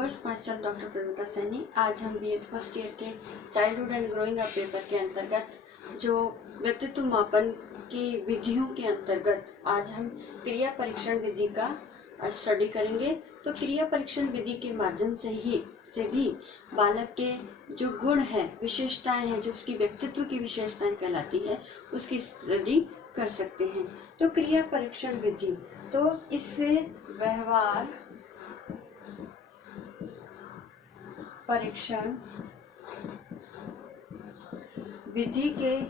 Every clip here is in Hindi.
Viewers, myself doctor Pravita Saini. आज हम बीएड फर्स्ट ईयर के childhood and growing up paper के अंतर्गत जो व्यक्तित्व मापन की विधियों के अंतर्गत आज हम क्रिया परीक्षण विधि का स्टडी करेंगे। तो क्रिया परीक्षण विधि के माध्यम से भी बालक के जो गुण हैं, विशेषताएं हैं, जो उसकी व्यक्तित्व की विशेषताएं कहलाती है, उसकी स्टडी कर सकते हैं। तो क्रिया परीक्षण विधि, तो इससे व्यवहार परीक्षण विधि के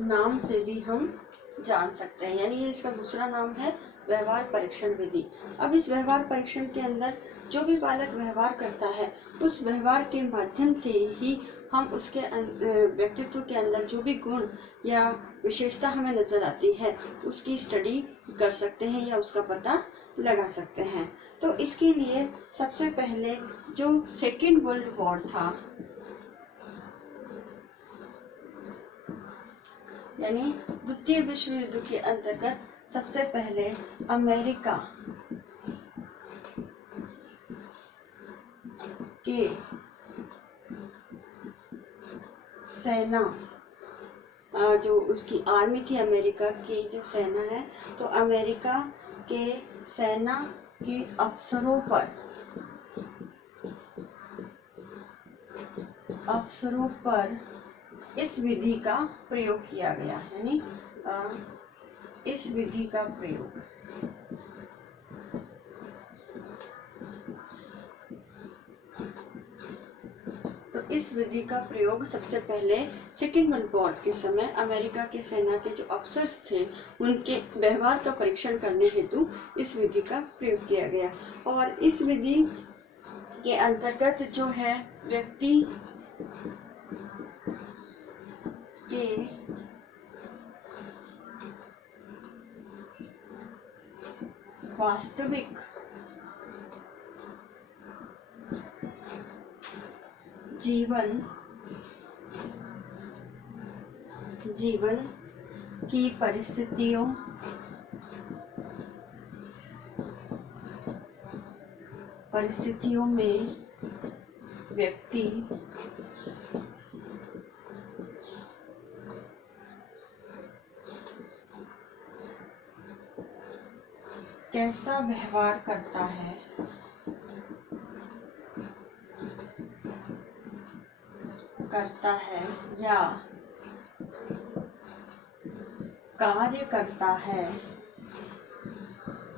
नाम से भी हम जान सकते हैं, यानी ये इसका दूसरा नाम है व्यवहार परीक्षण विधि। अब इस व्यवहार परीक्षण के अंदर जो भी बालक व्यवहार करता है, उस व्यवहार के माध्यम से ही हम उसके व्यक्तित्व के अंदर जो भी गुण या विशेषता हमें नजर आती है, उसकी स्टडी कर सकते हैं या उसका पता लगा सकते हैं। तो इसके लिए सबसे पहले जो सेकेंड वर्ल्ड वॉर था, यानी द्वितीय विश्व युद्ध के अंतर्गत सबसे पहले अमेरिका के सेना, जो उसकी आर्मी थी, अमेरिका की जो सेना है, तो अमेरिका के सेना के अफसरों पर इस विधि का प्रयोग किया गया, यानी इस विधि का प्रयोग तो इस विधि का प्रयोग सबसे पहले सेकेंड वर्ल्ड वॉर के समय अमेरिका के सेना के जो अफसर्स थे, उनके व्यवहार का परीक्षण करने हेतु इस विधि का प्रयोग किया गया। और इस विधि के अंतर्गत जो है व्यक्ति के वास्तविक जीवन की परिस्थितियों में व्यक्ति कैसा व्यवहार करता है, या कार्य करता है,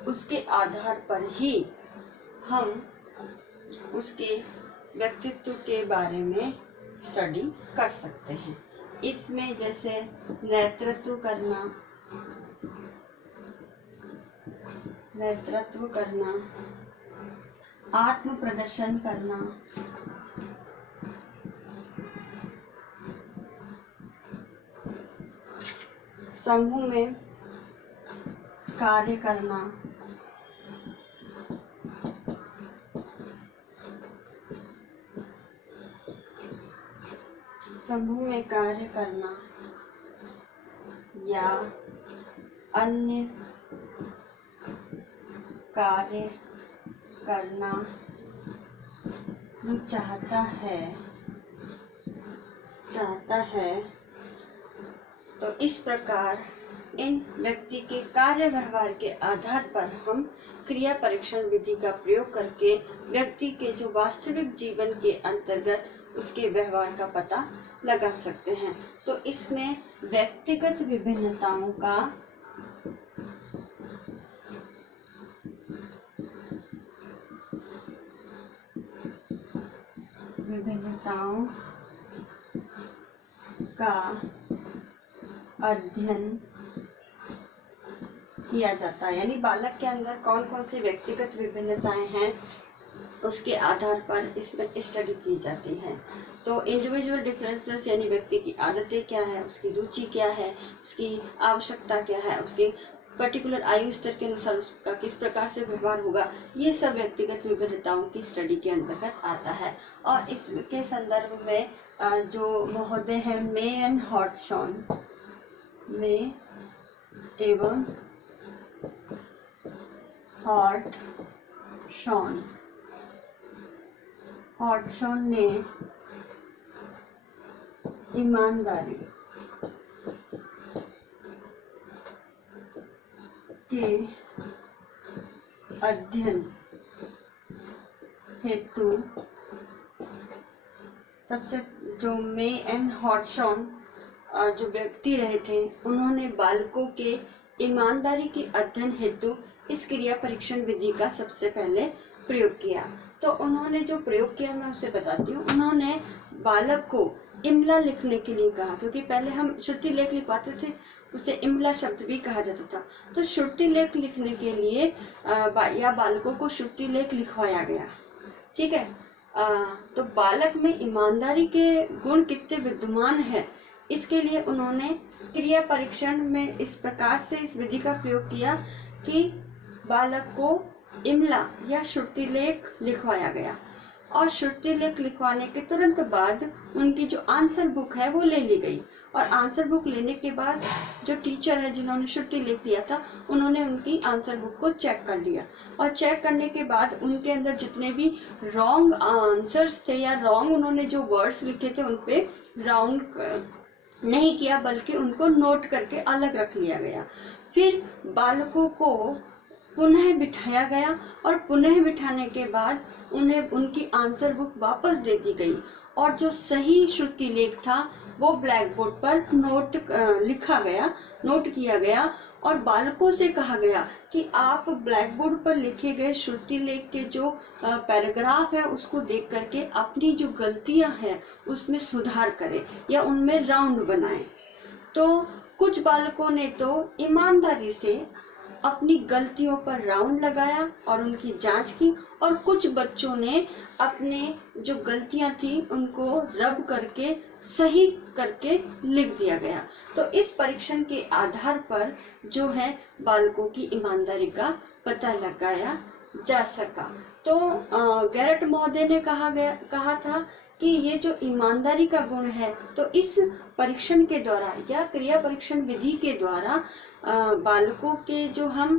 उसके आधार पर ही हम उसके व्यक्तित्व के बारे में स्टडी कर सकते हैं। इसमें जैसे नेतृत्व करना, आत्म प्रदर्शन करना, समूह में कार्य करना, या अन्य कार्य करना जो चाहता है। तो इस प्रकार इन व्यक्ति के कार्य व्यवहार के आधार पर हम क्रिया परीक्षण विधि का प्रयोग करके व्यक्ति के जो वास्तविक जीवन के अंतर्गत उसके व्यवहार का पता लगा सकते हैं। तो इसमें व्यक्तिगत विभिन्नताओं का अध्ययन किया जाता है, यानी बालक के अंदर कौन कौन सी व्यक्तिगत विभिन्नताएं हैं, उसके आधार पर इसमें स्टडी की जाती है। तो इंडिविजुअल डिफरेंसेस, यानी व्यक्ति की आदतें क्या है, उसकी रुचि क्या है, उसकी आवश्यकता क्या है, उसके पर्टिकुलर आयु स्तर के अनुसार उसका किस प्रकार से व्यवहार होगा, ये सब व्यक्तिगत विविधताओं की स्टडी के अंतर्गत आता है। और इसके संदर्भ में जो महोदय हैं मेयन हॉटशॉन एवं हॉटसन ने ईमानदारी के अध्ययन हेतु सबसे जो मे एंड हॉटसन जो व्यक्ति रहे थे, उन्होंने बालकों के ईमानदारी के अध्ययन हेतु इस क्रिया परीक्षण विधि का सबसे पहले प्रयोग किया। तो उन्होंने जो प्रयोग किया मैं उसे बताती हूँ। उन्होंने बालक को इमला लिखने के लिए कहा, क्योंकि पहले हम श्रुति लेख लिखवाते थे, उसे इमला शब्द भी कहा जाता था। तो श्रुति लेख लिखने के लिए या बालकों को श्रुति लेख लिखवाया गया। ठीक है। तो बालक में ईमानदारी के गुण कितने विद्यमान है, इसके लिए उन्होंने क्रिया परीक्षण में इस प्रकार से इस विधि का प्रयोग किया कि बालक को इमला या श्रुति लेख लिखवाया गया, और श्रुति लेख लिखवाने के तुरंत बाद उनकी जो आंसर बुक है वो ले ली गई, और आंसर बुक लेने के बाद जो टीचर है जिन्होंने श्रुति लेख दिया था, उन्होंने उनकी आंसर बुक को चेक कर लिया, और चेक करने के बाद उनके अंदर जितने भी रॉन्ग आंसर्स थे या रॉन्ग उन्होंने जो वर्ड्स लिखे थे उन पे राउंड नहीं किया, बल्कि उनको नोट करके अलग रख लिया गया। फिर बालकों को पुनः बिठाया गया, और पुनः बिठाने के बाद उन्हें उनकी आंसर बुक वापस दे दी गई, और जो सही श्रुति लेख था वो ब्लैक बोर्ड पर नोट किया गया, और बालकों से कहा गया कि आप ब्लैक बोर्ड पर लिखे गए श्रुति लेख के जो पैराग्राफ है उसको देख करके अपनी जो गलतियां हैं उसमें सुधार करें या उनमें राउंड बनाएं। तो कुछ बालकों ने तो ईमानदारी से अपनी गलतियों पर राउंड लगाया और उनकी जांच की, और कुछ बच्चों ने अपने जो गलतियां थी उनको रब करके सही करके लिख दिया गया। तो इस परीक्षण के आधार पर जो है बालकों की ईमानदारी का पता लगाया जा सका। तो गैरट महोदय ने कहा था कि ये जो ईमानदारी का गुण है, तो इस परीक्षण के द्वारा या क्रिया परीक्षण विधि के द्वारा बालकों के जो हम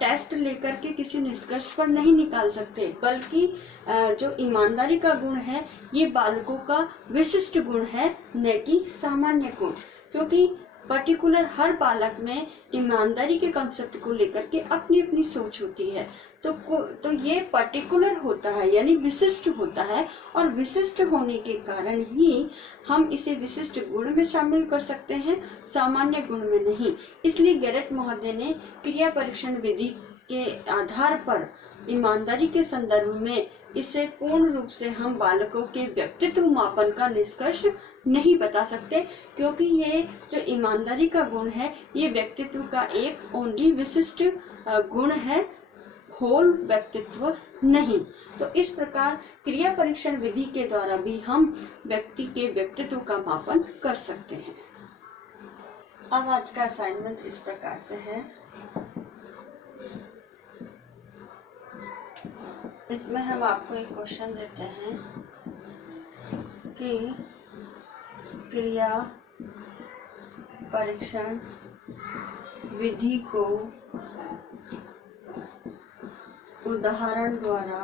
टेस्ट लेकर के किसी निष्कर्ष पर नहीं निकाल सकते, बल्कि जो ईमानदारी का गुण है ये बालकों का विशिष्ट गुण है, न कि सामान्य गुण। क्योंकि पर्टिकुलर हर बालक में ईमानदारी के कॉन्सेप्ट को लेकर के अपनी अपनी सोच होती है। तो ये पर्टिकुलर होता है यानी विशिष्ट होता है, और विशिष्ट होने के कारण ही हम इसे विशिष्ट गुण में शामिल कर सकते हैं, सामान्य गुण में नहीं। इसलिए गैरट महोदय ने क्रिया परीक्षण विधि के आधार पर ईमानदारी के संदर्भ में इसे पूर्ण रूप से हम बालकों के व्यक्तित्व मापन का निष्कर्ष नहीं बता सकते, क्योंकि ये जो ईमानदारी का गुण है ये व्यक्तित्व का एक ओनली विशिष्ट गुण है, होल व्यक्तित्व नहीं। तो इस प्रकार क्रिया परीक्षण विधि के द्वारा भी हम व्यक्ति के व्यक्तित्व का मापन कर सकते हैं। अब आज का असाइनमेंट इस प्रकार से है। इसमें हम आपको एक क्वेश्चन देते हैं कि क्रिया परीक्षण विधि को उदाहरण द्वारा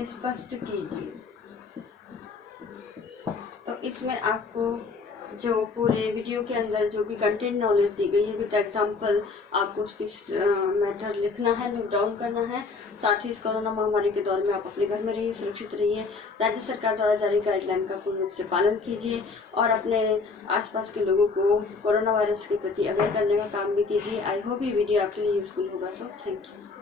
स्पष्ट कीजिए। तो इसमें आपको जो पूरे वीडियो के अंदर जो भी कंटेंट नॉलेज दी गई है विद एग्जाम्पल आपको उसकी मैटर लिखना है, नोट डाउन करना है। साथ ही इस कोरोना महामारी के दौर में आप अपने घर में रहिए, सुरक्षित रहिए, राज्य सरकार द्वारा जारी गाइडलाइन का पूर्ण रूप से पालन कीजिए, और अपने आसपास के लोगों को कोरोना वायरस के प्रति अवेयर करने का काम भी कीजिए। आई होप ये वीडियो आपके लिए यूजफुल होगा। So thank you.